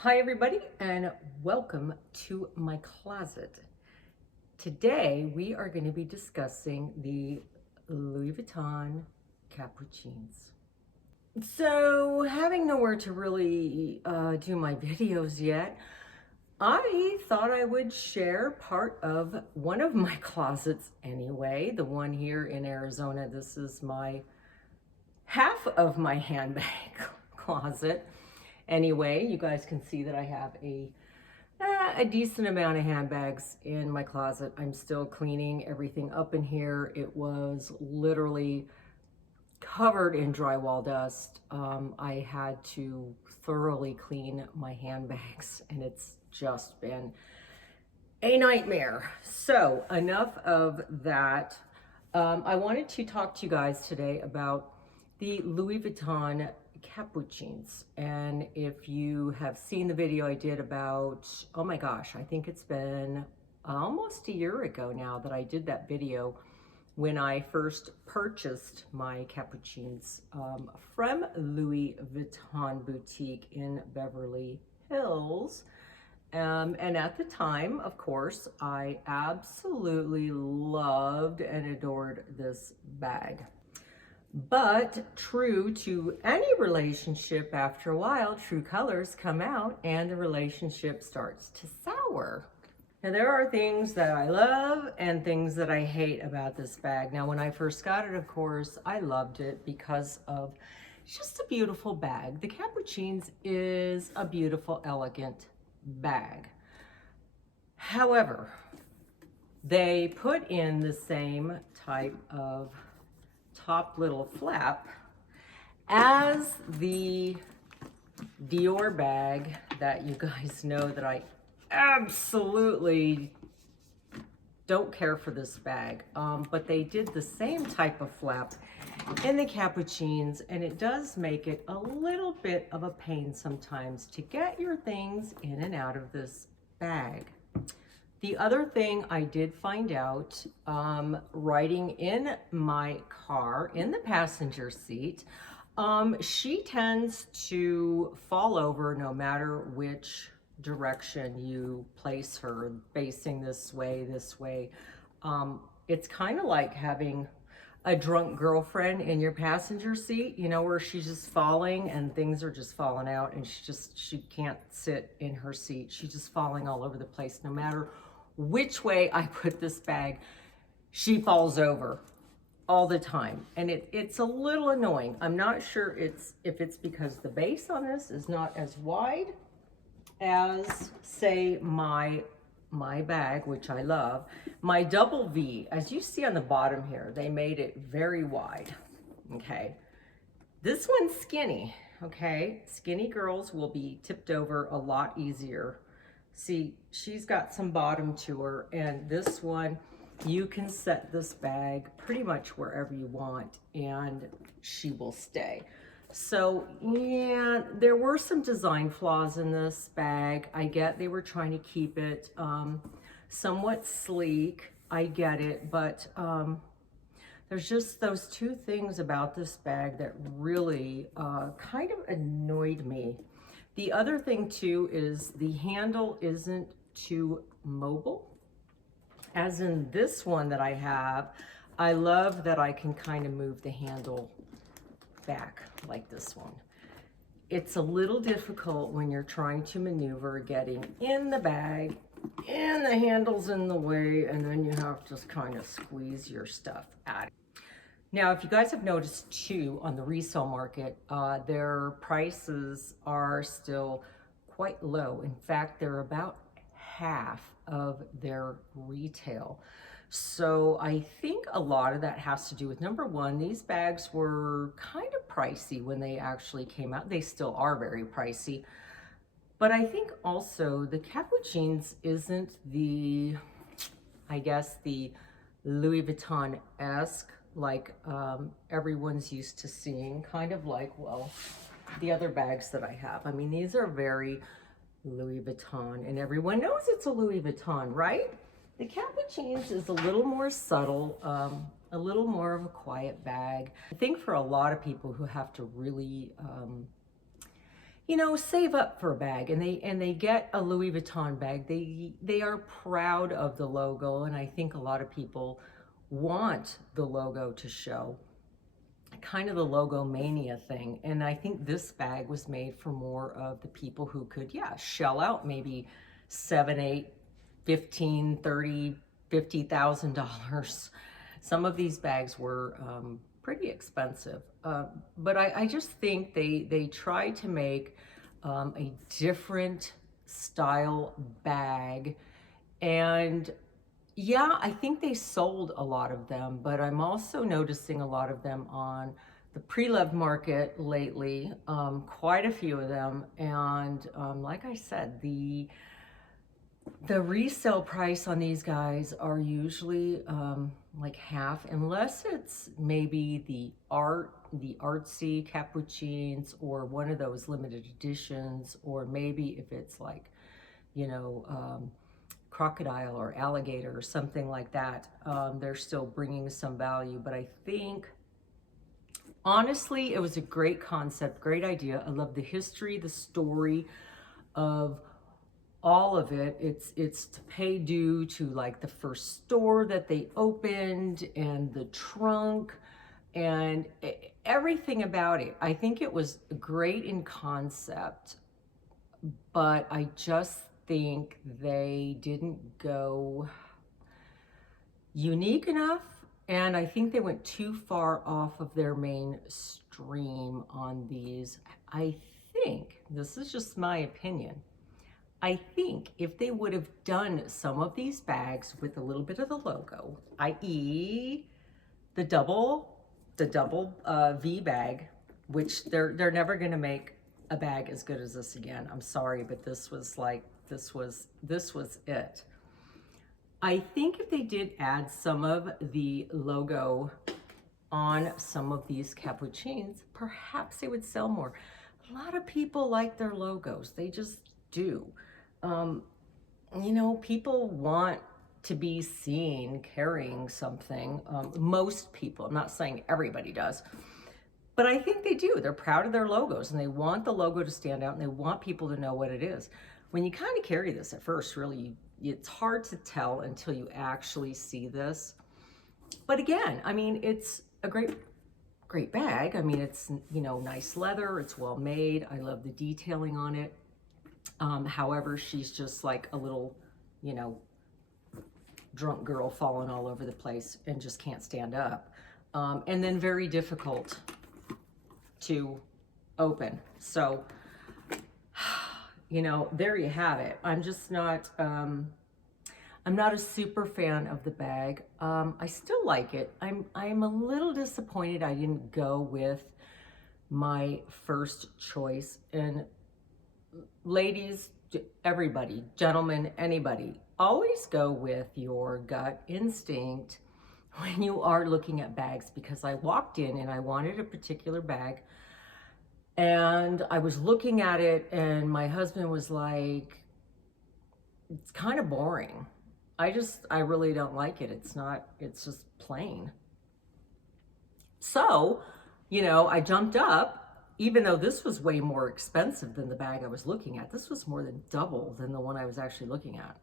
Hi everybody and welcome to my closet. Today we are going to be discussing the Louis Vuitton Cappucines. So having nowhere to really do my videos yet, I thought I would share part of one of my closets anyway, the one here in Arizona. This is my half of my handbag closet. Anyway, you guys can see that I have a decent amount of handbags in my closet. I'm still cleaning everything up in here. It was literally covered in drywall dust. I had to thoroughly clean my handbags and it's just been a nightmare. So enough of that. I wanted to talk to you guys today about the Louis Vuitton Cappucines. And if you have seen the video I did about, oh my gosh, I think it's been almost a year ago now that I did that video when I first purchased my Cappucines from Louis Vuitton boutique in Beverly Hills. And at the time, of course, I absolutely loved and adored this bag. But true to any relationship, after a while, true colors come out and the relationship starts to sour. Now, there are things that I love and things that I hate about this bag. Now, when I first got it, of course, I loved it because of it's just a beautiful bag. The Cappucines is a beautiful, elegant bag. However, they put in the same type of top little flap as the Dior bag that you guys know that I absolutely don't care for this bag, but they did the same type of flap in the Cappucines, and it does make it a little bit of a pain sometimes to get your things in and out of this bag. The other thing I did find out, riding in my car in the passenger seat, she tends to fall over no matter which direction you place her, facing this way. It's kind of like having a drunk girlfriend in your passenger seat, you know, where she's just falling and things are just falling out and she can't sit in her seat. She's just falling all over the place. No matter which way I put this bag, she falls over all the time. And it's a little annoying. I'm not sure if it's because the base on this is not as wide as, say, my bag, which I love. My double V, as you see on the bottom here, they made it very wide, okay? This one's skinny, okay? Skinny girls will be tipped over a lot easier. See, she's got some bottom to her, and this one, you can set this bag pretty much wherever you want, and she will stay. So, yeah, there were some design flaws in this bag. I get they were trying to keep it somewhat sleek. I get it, but there's just those two things about this bag that really kind of annoyed me. The other thing too is the handle isn't too mobile. As in this one that I have, I love that I can kind of move the handle back like this one. It's a little difficult when you're trying to maneuver getting in the bag and the handle's in the way, and then you have to just kind of squeeze your stuff out. Now, if you guys have noticed too, on the resale market, their prices are still quite low. In fact, they're about half of their retail. So I think a lot of that has to do with, number one, these bags were kind of pricey when they actually came out. They still are very pricey. But I think also the Cappucines isn't the, I guess, the Louis Vuitton-esque like everyone's used to seeing, kind of like, well, the other bags that I have. I mean, these are very Louis Vuitton, and everyone knows it's a Louis Vuitton, right? The Cappucines is a little more subtle, a little more of a quiet bag. I think for a lot of people who have to really save up for a bag, and they get a Louis Vuitton bag. They are proud of the logo, and I think a lot of people want the logo to show, kind of the logo mania thing. And I think this bag was made for more of the people who could, yeah, shell out maybe 7, 8, 15, 30, $50,000. Some of these bags were pretty expensive, but I just think they try to make a different style bag. And yeah, I think they sold a lot of them, but I'm also noticing a lot of them on the pre-loved market lately, quite a few of them. And like I said, the resale price on these guys are usually like half, unless it's maybe the artsy Cappuccines, or one of those limited editions, or maybe if it's like, you know, crocodile or alligator or something like that, they're still bringing some value. But I think, honestly, it was a great concept, great idea. I love the history, the story of all of it. It's to pay due to like the first store that they opened, and the trunk, and everything about it. I think it was great in concept, but I just think they didn't go unique enough, and I think they went too far off of their mainstream on these. I think, this is just my opinion, I think if they would have done some of these bags with a little bit of the logo, i.e. the double V bag, which they're never going to make a bag as good as this again. I'm sorry, but this was it. I think if they did add some of the logo on some of these Cappuccines, perhaps they would sell more. A lot of people like their logos. They just do. People want to be seen carrying something. Most people, I'm not saying everybody does, but I think they do. They're proud of their logos, and they want the logo to stand out, and they want people to know what it is. When you kind of carry this at first, really, it's hard to tell until you actually see this. But again, I mean, it's a great bag. I mean, it's, nice leather. It's well made. I love the detailing on it. However, she's just like a little, drunk girl falling all over the place and just can't stand up. And then very difficult to open. So, there you have it. I'm just not, I'm not a super fan of the bag. I still like it. I'm a little disappointed I didn't go with my first choice. And ladies, everybody, gentlemen, anybody, always go with your gut instinct when you are looking at bags, because I walked in and I wanted a particular bag, and I was looking at it, and my husband was like, it's kind of boring. I really don't like it. It's just plain. So, I jumped up. Even though this was way more expensive than the bag I was looking at, this was more than double than the one I was actually looking at.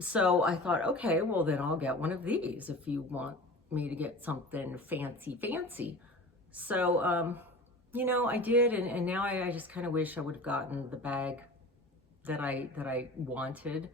So I thought, okay, well then I'll get one of these if you want me to get something fancy. So, I did, and now I just kind of wish I would have gotten the bag that I wanted.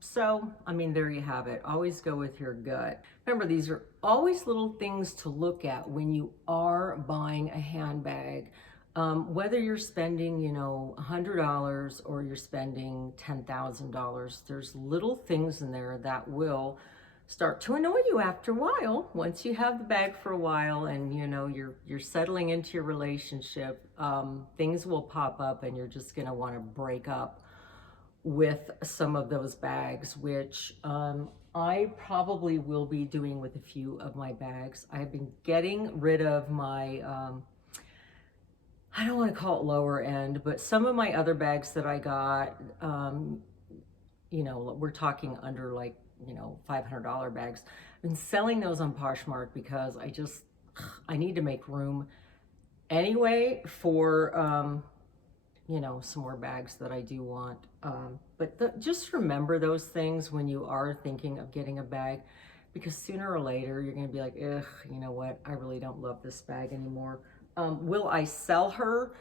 So, I mean, there you have it. Always go with your gut. Remember, these are always little things to look at when you are buying a handbag. Whether you're spending, $100 or you're spending $10,000, there's little things in there that will start to annoy you after a while. Once you have the bag for a while, and you're settling into your relationship, things will pop up, and you're just going to want to break up with some of those bags, which I probably will be doing with a few of my bags. I have been getting rid of my, I don't want to call it lower end, but some of my other bags that I got, we're talking under like, $500 bags. I've been selling those on Poshmark because I need to make room anyway for you know, some more bags that I do want. But just remember those things when you are thinking of getting a bag, because sooner or later you're going to be like, ugh, you know what? I really don't love this bag anymore. Will I sell her?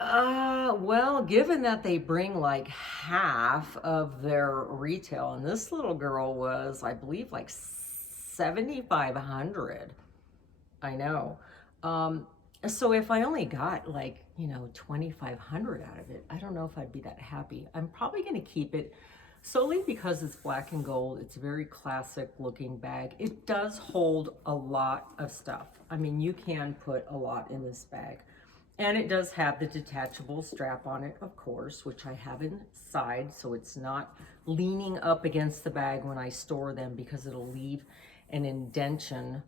Well, given that they bring like half of their retail, and this little girl was, I believe, like 7,500. I know. So if I only got like, you know, 2,500 out of it, I don't know if I'd be that happy. I'm probably going to keep it solely because it's black and gold. It's a very classic looking bag. It does hold a lot of stuff. I mean, you can put a lot in this bag. And it does have the detachable strap on it, of course, which I have inside, so it's not leaning up against the bag when I store them, because it'll leave an indentation,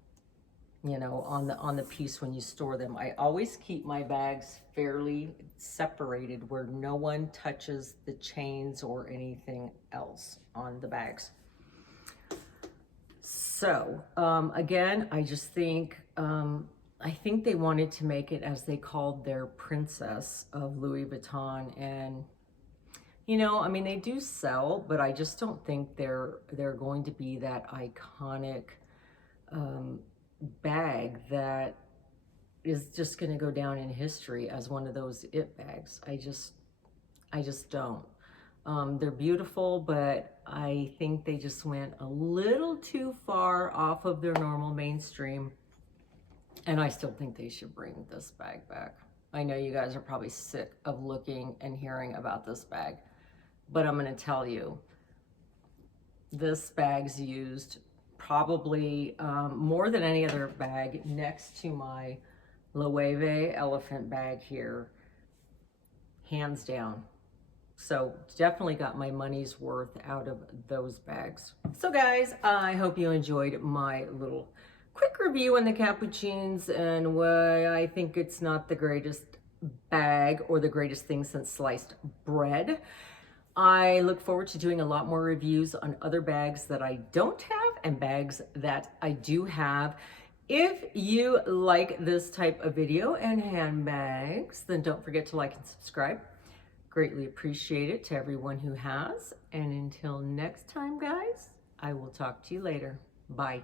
you know, on the piece when you store them. I always keep my bags fairly separated where no one touches the chains or anything else on the bags. So again, I just think I think they wanted to make it, as they called their princess of Louis Vuitton. And, you know, I mean, they do sell, but I just don't think they're going to be that iconic bag that is just going to go down in history as one of those it bags. I just don't. They're beautiful, but I think they just went a little too far off of their normal mainstream. And I still think they should bring this bag back. I know you guys are probably sick of looking and hearing about this bag, but I'm going to tell you, this bag's used probably more than any other bag next to my Loewe elephant bag here, hands down. So definitely got my money's worth out of those bags. So guys, I hope you enjoyed my little quick review on the Cappucines and why I think it's not the greatest bag or the greatest thing since sliced bread. I look forward to doing a lot more reviews on other bags that I don't have and bags that I do have. If you like this type of video and handbags, then don't forget to like and subscribe. Greatly appreciate it to everyone who has. And until next time, guys, I will talk to you later. Bye.